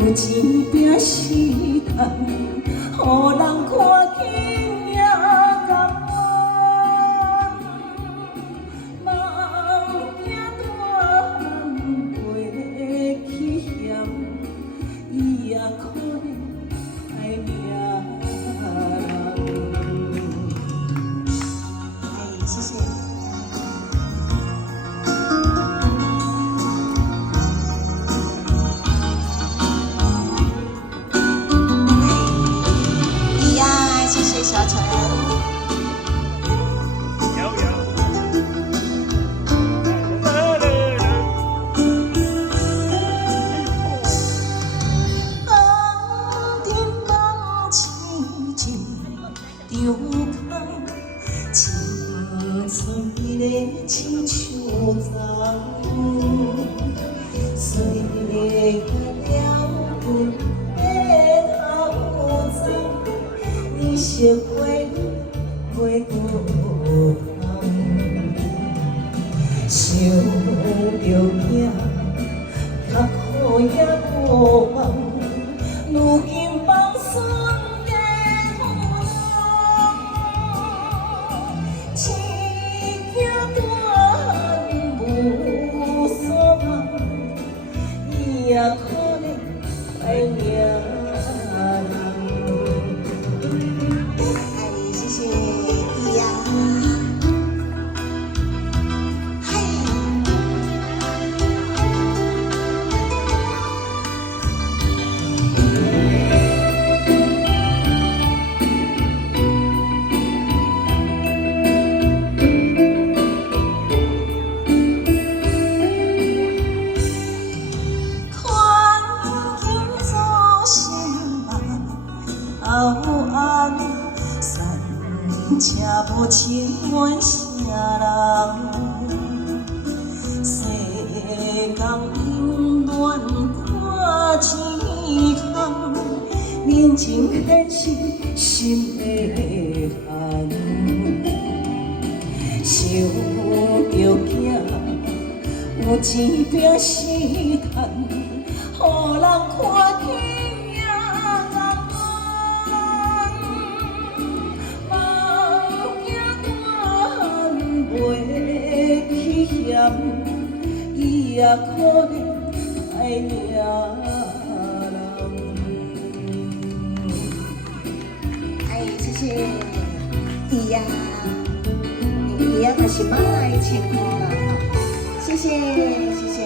有钱拼时间，予人看见也甘愿。梦惊大汉袂去嫌，伊也可能爱命人。哎，谢谢。小陈，有有。红尘梦痴情着空，青春的亲像丛，岁月了阮的头鬃。你惜花袂过空，想着囝，较苦也无望，如今梦孙家风，青镜大汉无所望，伊也可能爱命人。后暗，三车无情愿啥人？世间冷暖看天空，人情现实心会寒。想着囝，有钱拼时间，予人看见。袂去嫌，伊也可能爱命人。哎，谢谢伊呀，伊呀，嘛是妈来情况啦，哈，谢谢，谢谢。